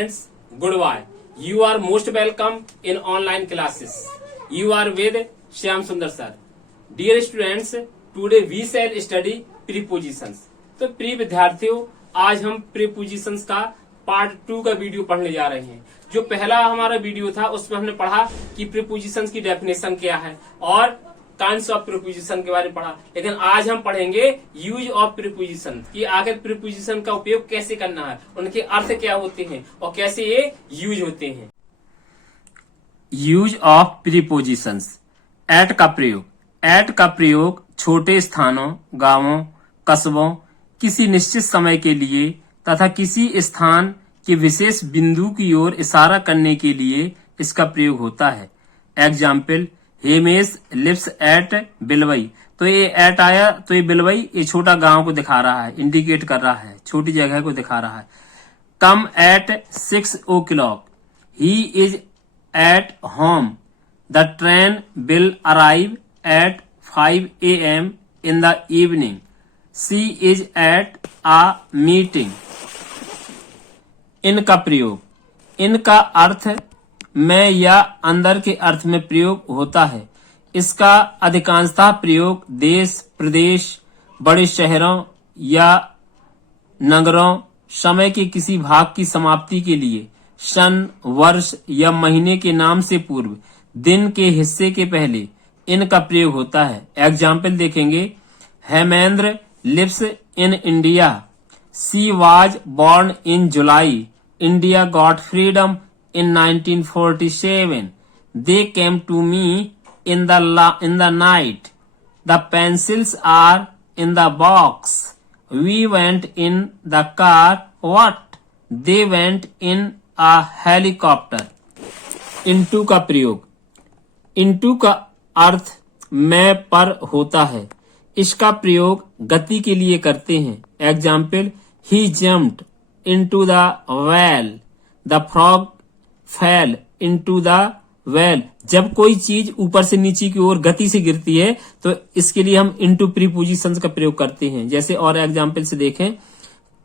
students, goodbye. You are most welcome in online classes. You are with Shyam Sundar sir. Dear students, today we shall study prepositions. तो प्रिय विद्यार्थियों, आज हम prepositions का part 2 का video पढ़ने जा रहे हैं। जो पहला हमारा वीडियो था उसमें हमने पढ़ा कि prepositions की डेफिनेशन क्या है और काइंड्स ऑफ प्रीपोजिशन के बारे में पढ़ा, लेकिन आज हम पढ़ेंगे यूज ऑफ प्रीपोजिशन कि आखिर प्रीपोजिशन का उपयोग कैसे करना है, उनके अर्थ क्या होते हैं और कैसे ये यूज होते हैं। Use of prepositions. एट का प्रयोग। एट का प्रयोग छोटे स्थानों, गांवों, कस्बों, किसी निश्चित समय के लिए तथा किसी स्थान के विशेष बिंदु की ओर इशारा करने के लिए इसका प्रयोग होता है। Example, Hemesh lives at Bilwai. तो ये एट आया तो ये बिलवई, ये छोटा गांव को दिखा रहा है, इंडिकेट कर रहा है, छोटी जगह को दिखा रहा है। Come at 6 o'clock। He is at home. The train will arrive at 5 AM in the evening. She is at a meeting. इनका प्रयोग। इनका अर्थ में या अंदर के अर्थ में प्रयोग होता है। इसका अधिकांशतः प्रयोग देश, प्रदेश, बड़े शहरों या नगरों, समय के किसी भाग की समाप्ति के लिए, सन, वर्ष या महीने के नाम से पूर्व, दिन के हिस्से के पहले इनका प्रयोग होता है। एग्जाम्पल देखेंगे, Hemendra lives in India. She was born in July. India got freedom in 1947. They came to me in the night. The pencils are in the box. We went in the car. What? They went in a helicopter. Into का प्रयोग। Into का अर्थ में पर होता है। इसका प्रयोग गति के लिए करते हैं। Example, he jumped into the well. The frog fell into the well। जब कोई चीज ऊपर से नीचे की ओर गति से गिरती है तो इसके लिए हम into prepositions का प्रयोग करते हैं। जैसे और एग्जाम्पल से देखें,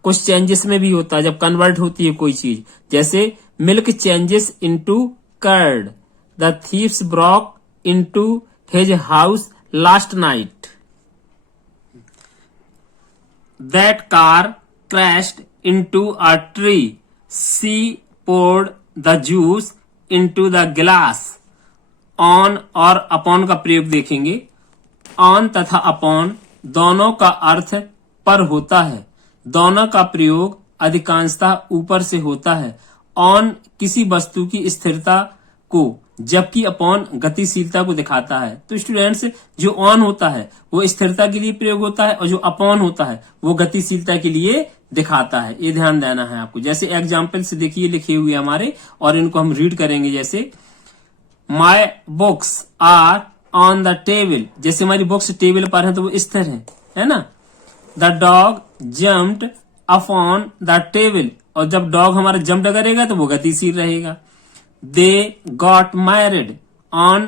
कुछ चेंजेस में भी होता है जब कन्वर्ट होती है कोई चीज, जैसे milk changes into curd। The thieves broke into his house last night। That car crashed into a tree। She poured the juice into the glass। on और upon का प्रयोग देखेंगे। on तथा upon दोनों का अर्थ पर होता है। दोनों का प्रयोग अधिकांशतः ऊपर से होता है। on किसी वस्तु की स्थिरता को, जबकि अपॉन गतिशीलता को दिखाता है। तो स्टूडेंट्स, जो ऑन होता है वो स्थिरता के लिए प्रयोग होता है और जो अपॉन होता है वो गतिशीलता के लिए दिखाता है। ये ध्यान देना है आपको। जैसे एग्जाम्पल से देखिए लिखे हुए हमारे, और इनको हम रीड करेंगे। जैसे my books are on the table. जैसे हमारी बुक्स टेबल पर है तो वो स्थिर है ना। The dog jumped upon the table. और जब डॉग हमारा जंप करेगा तो वो गतिशील रहेगा। They got married on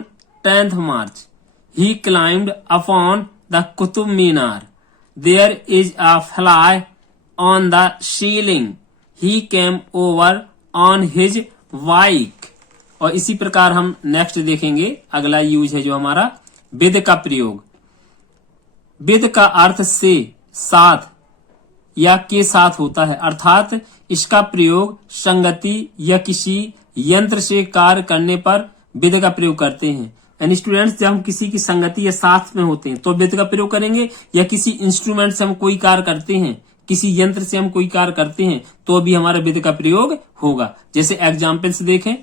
10th March. He climbed upon the Qutub Minar. There is a fly on the ceiling. He came over on his bike. और इसी प्रकार हम नेक्स्ट देखेंगे। अगला यूज है जो हमारा विद का प्रयोग। विद का अर्थ से, साथ या के साथ होता है, अर्थात इसका प्रयोग संगति या किसी यंत्र से कार्य करने पर विद का प्रयोग करते हैं। यानी स्टूडेंट्स, जब हम किसी की संगति या साथ में होते हैं तो विद का प्रयोग करेंगे, या किसी इंस्ट्रूमेंट से हम कोई कार्य करते हैं, किसी यंत्र से हम कोई कार्य करते हैं तो भी हमारा विद का प्रयोग होगा। जैसे एग्जाम्पल्स देखें,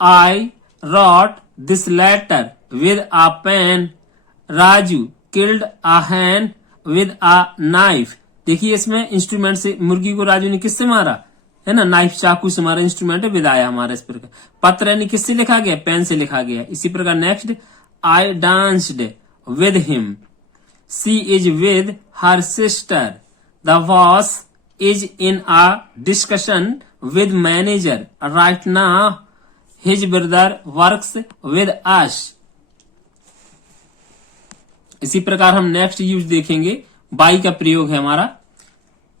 I wrote this letter with a pen. Raju killed a hen with a knife. देखिए इसमें इंस्ट्रूमेंट से, मुर्गी को राजू ने किससे मारा है ना, नाइफ, चाकू से हमारा इंस्ट्रूमेंट है, विदाया हमारा। इस प्रकार पत्र यानी किससे लिखा गया, पेन से लिखा गया। इसी प्रकार next, I danced with him. She is with her sister. The boss is in a discussion with manager right now. His brother works with us. इसी प्रकार हम नेक्स्ट यूज देखेंगे। बाई का प्रयोग है हमारा।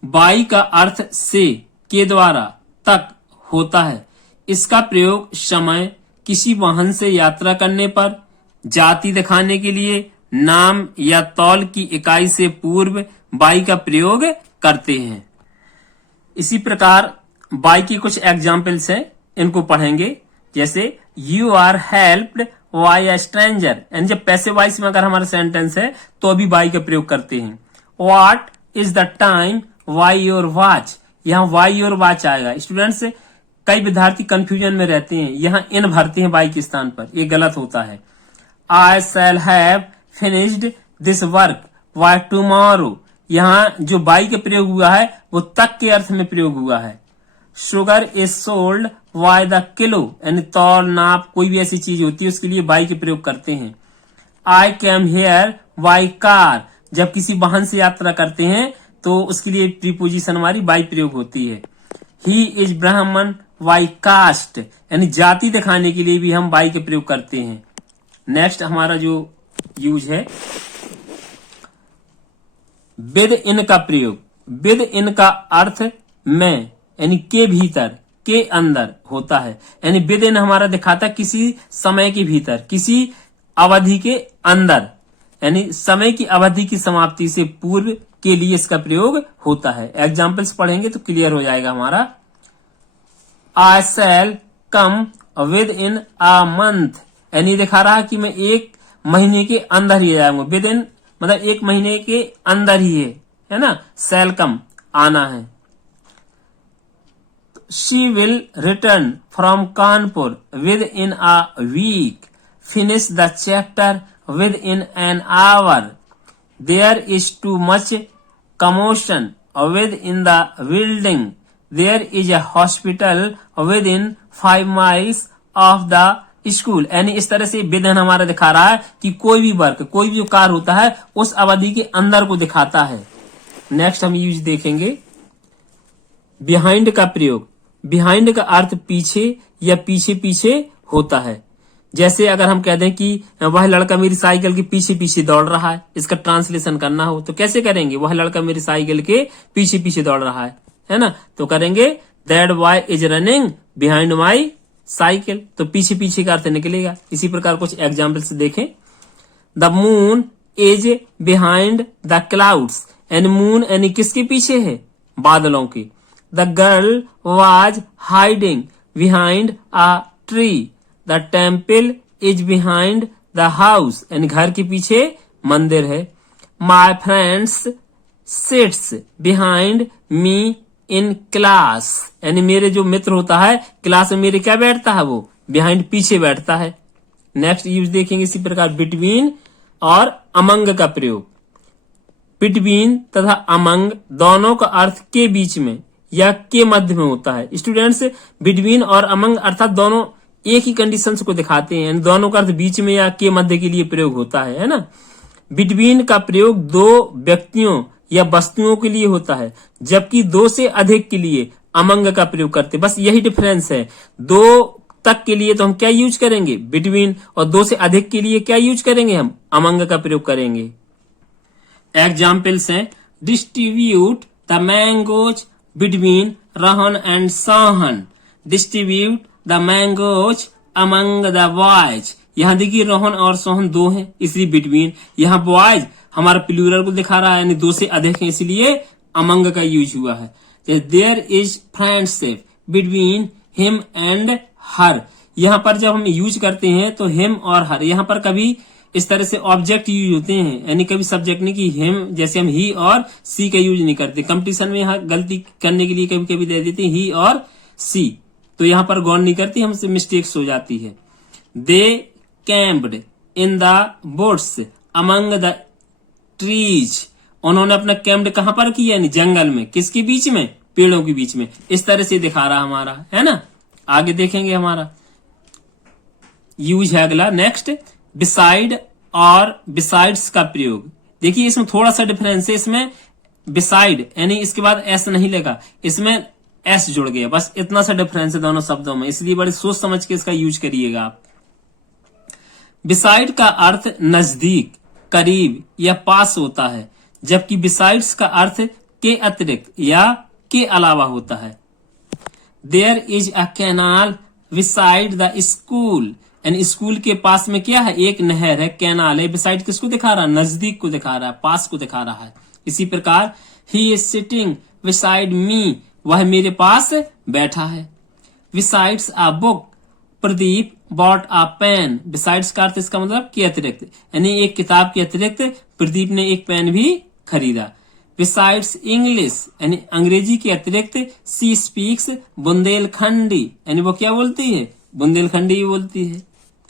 बाई का अर्थ से, के द्वारा, तक होता है। इसका प्रयोग समय, किसी वाहन से यात्रा करने पर, जाति दिखाने के लिए, नाम या तौल की इकाई से पूर्व बाई का प्रयोग करते हैं। इसी प्रकार बाई की कुछ एग्जाम्पल्स हैं, इनको पढ़ेंगे। जैसे you are helped by a stranger, यानी जब पैसिव वॉइस में अगर हमारा सेंटेंस है तो अभी बाई का प्रयोग करते हैं। What is the time by your watch, यहाँ बाय योर वॉच आएगा। स्टूडेंट्स, कई विद्यार्थी कंफ्यूजन में रहते हैं, यहाँ इन भरते हैं बाई के स्थान पर, ये गलत होता है। I shall have finished this work by tomorrow, यहाँ जो बाई का प्रयोग हुआ है वो तक के अर्थ में प्रयोग हुआ है। Sugar is sold by the kilo, यानी तौल, नाप, कोई भी ऐसी चीज होती है उसके लिए बाई के प्रयोग करते हैं। I came here by car, जब किसी वाहन से यात्रा करते हैं तो उसके लिए प्रीपोजिशन हमारी बाई प्रयोग होती है। ही इज ब्राह्मण बाय कास्ट, यानी जाति दिखाने के लिए भी हम बाई के प्रयोग करते हैं। नेक्स्ट हमारा जो यूज है विद इन का प्रयोग। विद इन का अर्थ में, यानी के भीतर, के अंदर होता है। यानी विद इन हमारा दिखाता किसी समय के भीतर, किसी अवधि के अंदर, यानी समय की अवधि की समाप्ति से पूर्व के लिए इसका प्रयोग होता है। एग्जाम्पल्स पढ़ेंगे तो क्लियर हो जाएगा हमारा। आई शैल come with in a month, यानी दिखा रहा है कि मैं एक महीने के अंदर ही आऊंगा। विद इन मतलब एक महीने के अंदर ही है ना। शैल कम आना है। She will return from Kanpur within a week, finish the chapter within an hour, there is too much commotion within the building, there is a hospital within 5 miles of the school. यानी इस तरह से विधन हमारा दिखा रहा है कि कोई भी वर्क, कोई भी जो कार्य होता है उस अवधि के अंदर को दिखाता है। नेक्स्ट हम यूज देखेंगे बिहाइंड का प्रयोग। बिहाइंड का अर्थ पीछे या पीछे पीछे होता है। जैसे अगर हम कह दें कि वह लड़का मेरी साइकिल के पीछे पीछे दौड़ रहा है, इसका ट्रांसलेशन करना हो तो कैसे करेंगे? वह लड़का मेरी साइकिल के पीछे पीछे दौड़ रहा है ना। तो करेंगे that boy is running behind my cycle, तो पीछे पीछे का अर्थ निकलेगा। इसी प्रकार कुछ एग्जाम्पल्स देखें। The moon is behind the clouds, and moon यानी किसके पीछे है? बादलों के। The girl was hiding behind a tree, the temple is behind the house, यानी घर के पीछे मंदिर है। My friends sits behind me in class, यानी मेरे जो मित्र होता है क्लास में मेरे क्या बैठता है? वो बिहाइंड पीछे बैठता है। नेक्स्ट यूज देखेंगे इसी प्रकार बिटवीन और अमंग का प्रयोग। बिटवीन तथा अमंग दोनों का अर्थ के बीच में या के मध्य में होता है। स्टूडेंट्स, बिटवीन और अमंग अर्थात दोनों एक ही कंडीशंस को दिखाते हैं, दोनों का अर्थ बीच में या के मध्य के लिए प्रयोग होता है ना। बिटवीन का प्रयोग दो व्यक्तियों या वस्तुओं के लिए होता है, जबकि दो से अधिक के लिए अमंग का प्रयोग करते हैं। बस यही डिफरेंस है। दो तक के लिए तो हम क्या यूज करेंगे? बिटवीन, और दो से अधिक के लिए क्या यूज करेंगे? हम अमंग का प्रयोग करेंगे। एग्जाम्पल्स हैं distribute the mangoes between Rohan and Sohan, distribute the mangoes among the boys. यहाँ देखिए रोहन और सोहन दो हैं इसलिए बिटवीन, यहाँ बॉयज हमारा प्लूरल को दिखा रहा है यानी दो से अधिक है इसलिए अमंग का यूज हुआ है। There is friendship between him and her, यहाँ पर जब हम यूज करते हैं तो हिम और हर, यहाँ पर कभी इस तरह से ऑब्जेक्ट यूज होते हैं, यानी कभी सब्जेक्ट नहीं कि हिम, जैसे हम ही और सी का यूज नहीं करते। कंपटीशन में यहाँ गलती करने के लिए कभी कभी दे देते हैं ही और सी, तो यहाँ पर गौर नहीं करती, हमसे मिस्टेक्स हो जाती है। They camped in the woods among the trees, उन्होंने अपना कैम्प कहां पर किया? यानी जंगल में। किसके बीच में? पेड़ों के बीच में। इस तरह से दिखा रहा हमारा, है ना। आगे देखेंगे हमारा यूज है अगला। नेक्स्ट बिसाइड और बिसाइड्स का प्रयोग। देखिए इसमें थोड़ा सा डिफरेंस है। इसमें बिसाइड यानी इसके बाद एस नहीं लगा, इसमें एस जुड़ गया, बस इतना सा डिफरेंस है दोनों शब्दों में, इसलिए बड़े सोच समझ के इसका यूज करिएगा आप। बिसाइड का अर्थ नजदीक, करीब या पास होता है, जबकि बिसाइड्स का अर्थ के अतिरिक्त या के अलावा होता है। There is a canal beside the school, यानी स्कूल के पास में क्या है, एक नहर है, कैनाल है। बिसाइड किसको दिखा रहा है, नजदीक को दिखा रहा है, पास को दिखा रहा है। इसी प्रकार he is sitting beside me, वह मेरे पास बैठा है। Besides a book, Pradeep bought a pen, besides का अर्थ इसका मतलब के अतिरिक्त, यानी एक किताब के अतिरिक्त प्रदीप ने एक पेन भी खरीदा। बिसाइड्स इंग्लिश, यानी अंग्रेजी के अतिरिक्त सी स्पीक्स बुंदेलखंडी, यानी वो क्या बोलती है, बुंदेलखंडी ही बोलती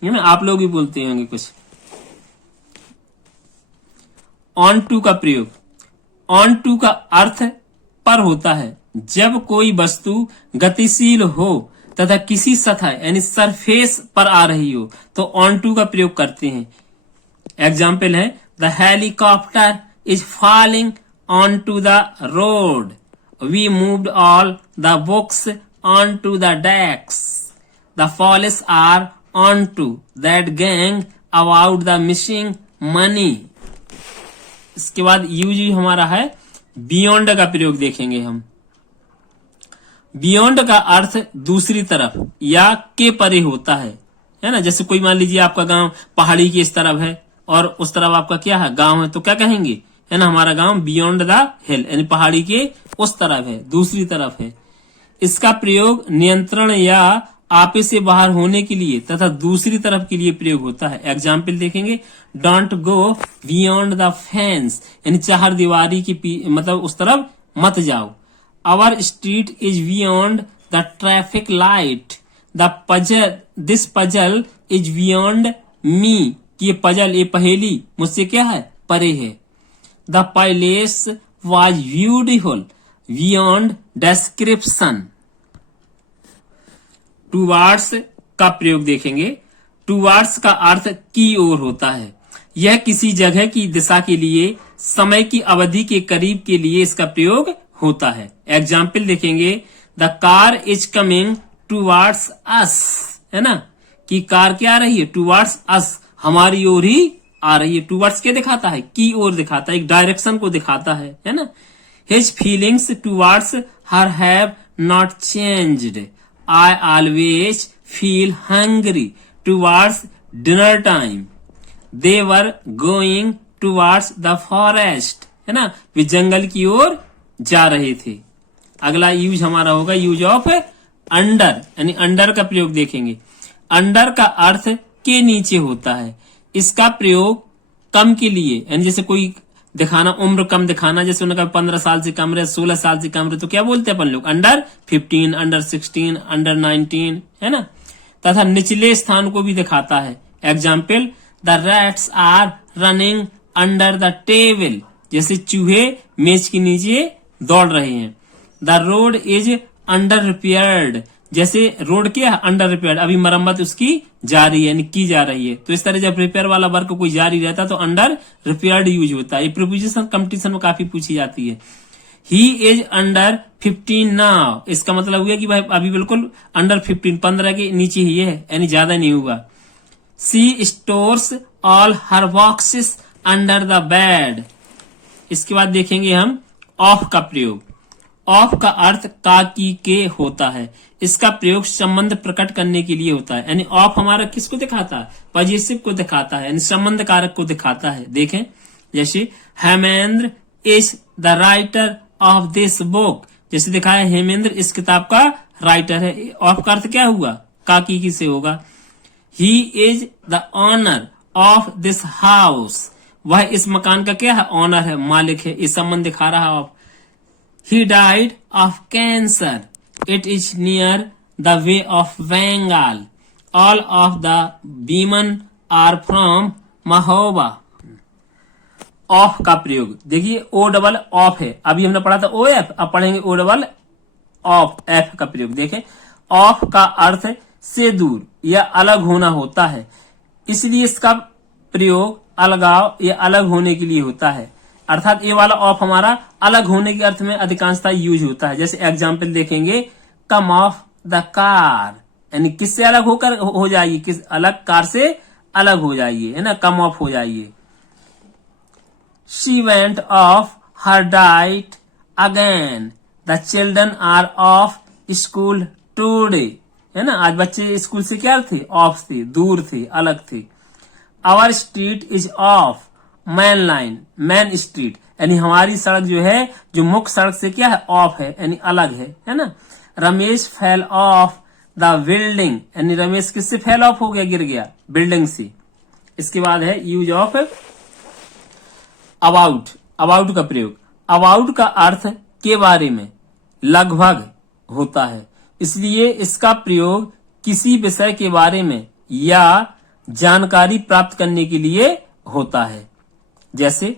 है ना, आप लोग भी बोलते होंगे कुछ। ऑन टू का प्रयोग, ऑन टू का अर्थ पर होता है। जब कोई वस्तु गतिशील हो तथा किसी सतह यानी सरफेस पर आ रही हो तो ऑन टू का प्रयोग करते हैं। एग्जाम्पल है, the helicopter is falling on to the road, we moved all the books on to the desk, the police are on to that gang about the missing money. इसके बाद use हमारा है beyond का प्रयोग देखेंगे हम। Beyond का अर्थ दूसरी तरफ या के परे होता है ना। जैसे कोई मान लीजिए आपका गांव पहाड़ी की इस तरफ है और उस तरफ आपका क्या है, गांव है, तो क्या कहेंगे, है ना, हमारा गांव बियॉन्ड द हिल, यानी पहाड़ी के उस तरफ है, दूसरी तरफ है। इसका प्रयोग नियंत्रण या आपे से बाहर होने के लिए तथा दूसरी तरफ के लिए प्रयोग होता है। एग्जाम्पल देखेंगे, don't go beyond the fence, यानी चार दीवारी की मतलब उस तरफ मत जाओ। Our street is beyond the traffic light, this puzzle is beyond me, ये पजल, ये पहेली मुझसे क्या है, परे है। The palace was beautiful beyond description. Towards का प्रयोग देखेंगे। टूवार्ड्स का अर्थ की ओर होता है। यह किसी जगह की दिशा के लिए समय की अवधि के करीब के लिए इसका प्रयोग होता है। एग्जाम्पल देखेंगे, the car is coming towards us, है ना, कि कार क्या आ रही है, टूवार्ड्स अस, हमारी ओर ही आ रही है। टूवार्ड्स क्या दिखाता है, की ओर दिखाता है, एक डायरेक्शन को दिखाता है ना। His feelings towards her have not changed, I always feel hungry towards dinner time. They were going towards the forest, है ना, वे जंगल की ओर जा रहे थे। अगला यूज हमारा होगा यूज ऑफ अंडर, यानी अंडर का प्रयोग देखेंगे। अंडर का अर्थ के नीचे होता है। इसका प्रयोग कम के लिए, यानी जैसे कोई दिखाना, उम्र कम दिखाना, जैसे उनका 15 साल से कम रहे, 16 साल से कम रहे, तो क्या बोलते हैं अपन लोग, अंडर 15, अंडर 16, अंडर 19, है ना। तथा निचले स्थान को भी दिखाता है। Example, the rats are running under the table, जैसे चूहे मेज के नीचे दौड़ रहे हैं। The road is under repaired, जैसे रोड क्या है, अंडर रिपेयर, अभी मरम्मत उसकी जारी है, यानी की जा रही है। तो इस तरह जब रिपेयर वाला वर्क कोई जारी रहता है तो अंडर रिपेयर्ड यूज होता है। ये प्रीपोजिशन कंपटीशन में काफी पूछी जाती है। ही इज अंडर 15 नाउ, इसका मतलब हुआ कि भाई अभी बिल्कुल अंडर 15, 15 के नीचे ही है, यानी ज्यादा नहीं हुआ। She stores all her boxes under the bed. इसके बाद देखेंगे हम ऑफ का प्रयोग। ऑफ का अर्थ का की के होता है। इसका प्रयोग संबंध प्रकट करने के लिए होता है। यानी ऑफ हमारा किसको दिखाता है, पॉजिटिव को दिखाता है, यानी संबंध कारक को दिखाता है। देखें, जैसे Hemendra is the writer of this book, जैसे दिखाया हेमेंद्र इस किताब का राइटर है। ऑफ का अर्थ क्या हुआ, का की से होगा। He is the owner of this house, वह इस मकान का क्या है, ऑनर है, मालिक है। इस संबंध दिखा रहा है of. He died of cancer. It is near the way of Bengal. All of the women are from Mahoba. Of का प्रयोग देखिए, ओ डबल ऑफ है, अभी हमने पढ़ा था ओ एफ, अब पढ़ेंगे ओ डबल ऑफ, एफ का प्रयोग देखें। ऑफ का अर्थ से दूर या अलग होना होता है, इसलिए इसका प्रयोग अलगाव या अलग होने के लिए होता है। अर्थात ये वाला ऑफ हमारा अलग होने के अर्थ में अधिकांशतः यूज होता है। जैसे एग्जाम्पल देखेंगे, कम ऑफ द कार, यानी किससे अलग होकर हो जाइए, किस अलग, कार से अलग हो जाइए, है ना, कम ऑफ हो जाइए। She went off her diet again, the children are off school today, है ना। आज बच्चे स्कूल से क्या थे? ऑफ थे, दूर थे, अलग थे। Our street is off main line, main street, यानी हमारी सड़क जो है, जो मुख्य सड़क से क्या है? ऑफ है, यानी अलग है ना। Ramesh fell off the building, यानी रमेश किससे फेल ऑफ हो गया? गिर गया, बिल्डिंग से। इसके बाद है यूज ऑफ अबाउट, अबाउट का प्रयोग। अबाउट का अर्थ के बारे में, लगभग होता है, इसलिए इसका प्रयोग किसी विषय के बारे में या जानकारी प्राप्त करने के लिए होता है। जैसे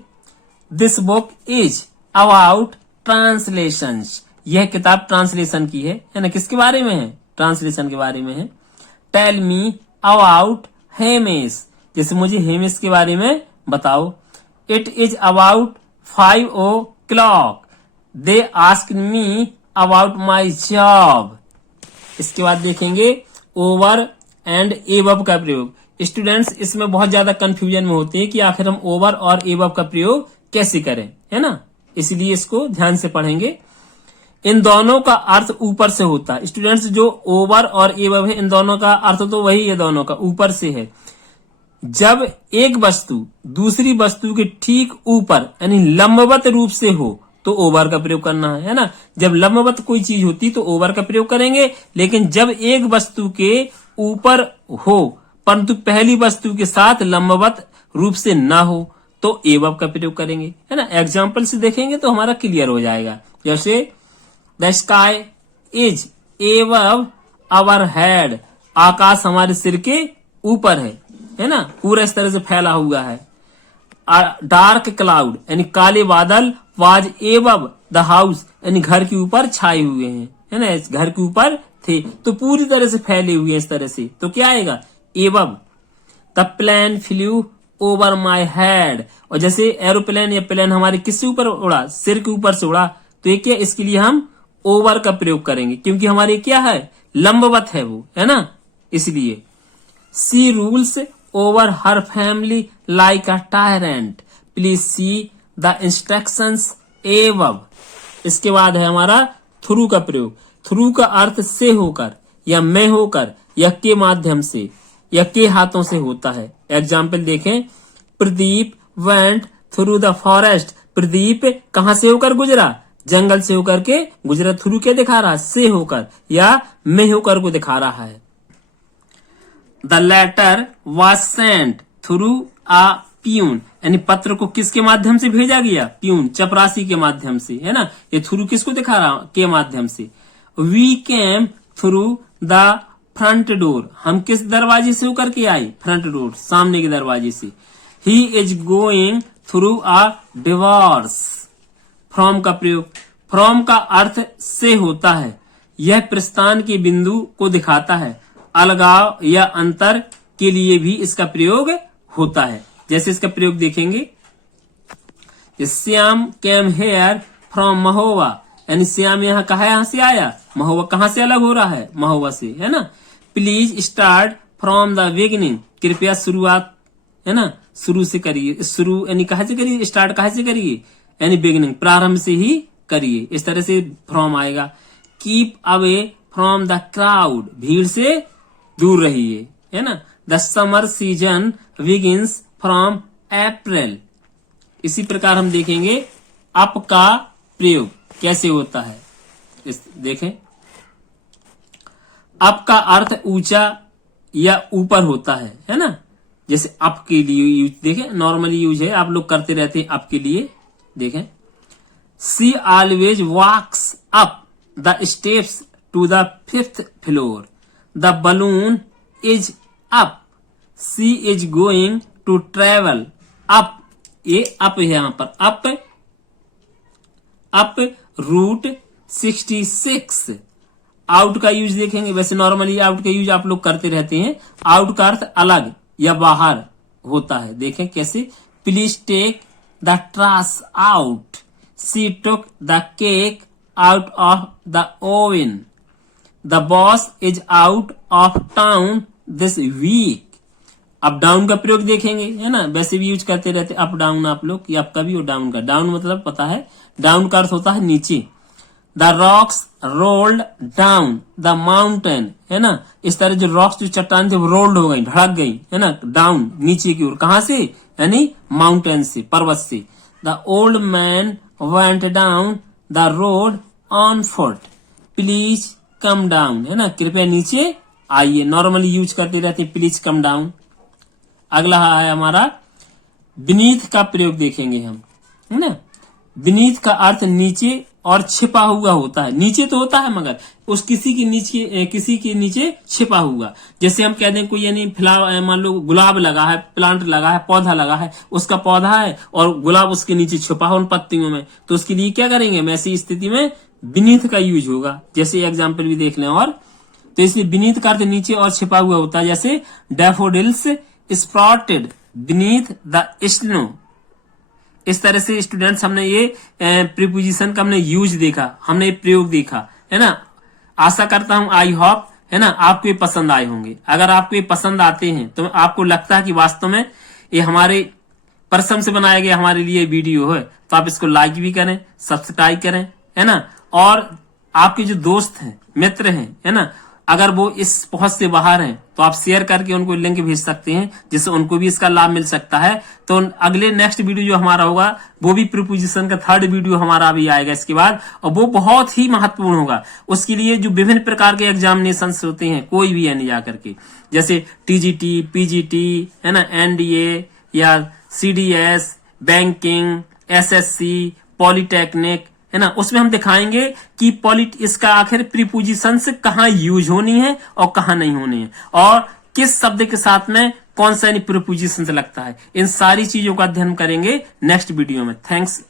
this book is about translations, यह किताब ट्रांसलेशन की है ना। किसके बारे में है? ट्रांसलेशन के बारे में है। टेल मी अबाउट हेमिस, जैसे मुझे हेमिस के बारे में बताओ। It is about 5 o'clock, they ask me about my job. इसके बाद देखेंगे ओवर एंड एबव का प्रयोग। स्टूडेंट्स इसमें बहुत ज्यादा कंफ्यूजन में होते हैं कि आखिर हम ओवर और एबव का प्रयोग कैसे करें, है ना। इसलिए इसको ध्यान से पढ़ेंगे। इन दोनों का अर्थ ऊपर से होता है। स्टूडेंट्स जो ओवर और एबव है, इन दोनों का अर्थ तो वही है, दोनों का ऊपर से है। जब एक वस्तु दूसरी वस्तु के ठीक ऊपर यानी लंबवत रूप से हो तो ओवर का प्रयोग करना है ना। जब लंबवत कोई चीज होती तो ओवर का प्रयोग करेंगे, लेकिन जब एक वस्तु के ऊपर हो परंतु पहली वस्तु के साथ लंबवत रूप से ना हो तो एबव का प्रयोग करेंगे, है ना। एग्जाम्पल से देखेंगे तो हमारा क्लियर हो जाएगा। जैसे the sky is above our head, आकाश हमारे सिर के ऊपर है ना, पूरा इस तरह से फैला हुआ है। डार्क क्लाउड यानी काले बादल वाज एबव द हाउस, यानी घर के ऊपर छाए हुए हैं, है ना, इस घर के ऊपर थे तो पूरी तरह से फैले हुए हैं इस तरह से, तो क्या आएगा? Above. The plane flew over my head, और जैसे एरोप्लेन या प्लेन हमारे किससे ऊपर उड़ा? सिर के ऊपर से उड़ा, तो ये क्या? इसके लिए हम ओवर का प्रयोग करेंगे क्योंकि हमारे क्या है? लंबवत है वो, है ना, इसलिए। She rules over her family like a tyrant, please see the instructions above. इसके बाद है हमारा थ्रू का प्रयोग। थ्रू का अर्थ से होकर या में होकर या के माध्यम से या के हाथों से होता है। एग्जाम्पल देखें, Pradeep went through the forest, Pradeep कहां से होकर गुजरा? जंगल से होकर के गुजरा। थ्रू क्या दिखा रहा है? से होकर या में होकर को दिखा रहा है। The letter was sent through a peon, यानी पत्र को किसके माध्यम से भेजा गया? प्यून, चपरासी के माध्यम से, है ना। ये थ्रू किसको दिखा रहा? के माध्यम से। We came through the front door, हम किस दरवाजे से होकर के आए? फ्रंट डोर, सामने के दरवाजे से। He is going through a divorce. From का प्रयोग। फ्रॉम का अर्थ से होता है, यह प्रस्थान के बिंदु को दिखाता है। अलगाव या अंतर के लिए भी इसका प्रयोग होता है। जैसे इसका प्रयोग देखेंगे, Shyam came here from Mahoba, यानी श्याम यहाँ कहाँ से आया? महोबा। कहाँ से अलग हो रहा है? महोबा से, है ना। Please start from the beginning, कृपया शुरुआत, है ना, शुरू से करिए। शुरू यानी कहाँ से करिए? स्टार्ट कहाँ से करिए? यानी बिगिनिंग, प्रारंभ से ही करिए। इस तरह से फ्रॉम आएगा। Keep away from the crowd, भीड़ से दूर रहिए, है ना। The summer season begins from April. इसी प्रकार हम देखेंगे अप का प्रयोग कैसे होता है। देखें, अप का अर्थ ऊंचा या ऊपर होता है ना। जैसे अप के लिए यूज देखें, नॉर्मली यूज है, आप लोग करते रहते हैं अप के लिए। देखें, she always walks up the steps to the 5th floor, the balloon is up, she is going to travel up. ये अप है यहां पर, अप रूट 66। आउट का यूज देखेंगे, वैसे नॉर्मली आउट का यूज आप लोग करते रहते हैं। आउट का अर्थ अलग या बाहर होता है। देखें कैसे, please take the trash out, she took the cake out of the oven, the boss is out of town this week. Up down का प्रयोग देखेंगे, है ना, वैसे भी यूज करते रहते अप डाउन आप लोग, या आपका भी और डाउन का। डाउन मतलब पता है, डाउन का अर्थ होता है नीचे। The rocks rolled down the mountain, है ना। इस तरह जो रॉक्स जो चट्टान थे वो रोल्ड हो गई, ढड़क गई, है ना, डाउन नीचे की ओर। कहां से? यानी माउंटेन से, पर्वत से। The old man went down the road on foot, please come down, है ना, कृपया नीचे आइए। नॉर्मली यूज करते रहते प्लीज कम डाउन। अगला है हमारा बीनीथ का प्रयोग देखेंगे हम, है ना। बीनीथ का अर्थ नीचे और छिपा हुआ होता है। नीचे तो होता है मगर उस किसी के नीचे छिपा हुआ। जैसे हम कहते हैं कोई यानी फ्लावर, मान लो गुलाब लगा है, प्लांट लगा है, पौधा लगा है, उसका पौधा है और गुलाब उसके नीचे छुपा है उन पत्तियों में, तो उसके लिए क्या करेंगे? हम ऐसी स्थिति में बीनीथ का यूज होगा। जैसे एग्जाम्पल भी देख लें। और तो इसलिए बीनीथ का अर्थ नीचे और छिपा हुआ होता है। जैसे daffodils sprouted beneath the snow. इस तरह से स्टूडेंट्स हमने ये प्रीपोजिशन का हमने यूज देखा, हमने ये प्रयोग देखा, है ना। आशा करता हूं, आई होप, है ना, आपको ये पसंद आए होंगे। अगर आपको ये पसंद आते हैं तो आपको लगता है कि वास्तव में ये हमारे परिश्रम से बनाया गया हमारे लिए वीडियो है, तो आप इसको लाइक भी करें, सब्सक्राइब करें, है ना। और आपके जो दोस्त हैं, मित्र हैं, है ना, अगर वो इस पहुंच से बाहर हैं तो आप शेयर करके उनको लिंक भेज सकते हैं, जिससे उनको भी इसका लाभ मिल सकता है। तो अगले नेक्स्ट वीडियो जो हमारा होगा वो भी प्रीपोजिशन का 3rd वीडियो हमारा अभी आएगा इसके बाद, और वो बहुत ही महत्वपूर्ण होगा। उसके लिए जो विभिन्न प्रकार के एग्जामिनेशन होते हैं, कोई भी यानी जा करके, जैसे टीजीटी, पीजीटी, है ना, एनडीए या सीडीएस, बैंकिंग, एसएससी, पॉलिटेक्निक, है ना, उसमें हम दिखाएंगे कि इसका आखिर प्रीपोजिशंस कहाँ यूज होनी है और कहाँ नहीं होनी है, और किस शब्द के साथ में कौन सा प्रीपोजिशंस लगता है। इन सारी चीजों का अध्ययन करेंगे नेक्स्ट वीडियो में। थैंक्स।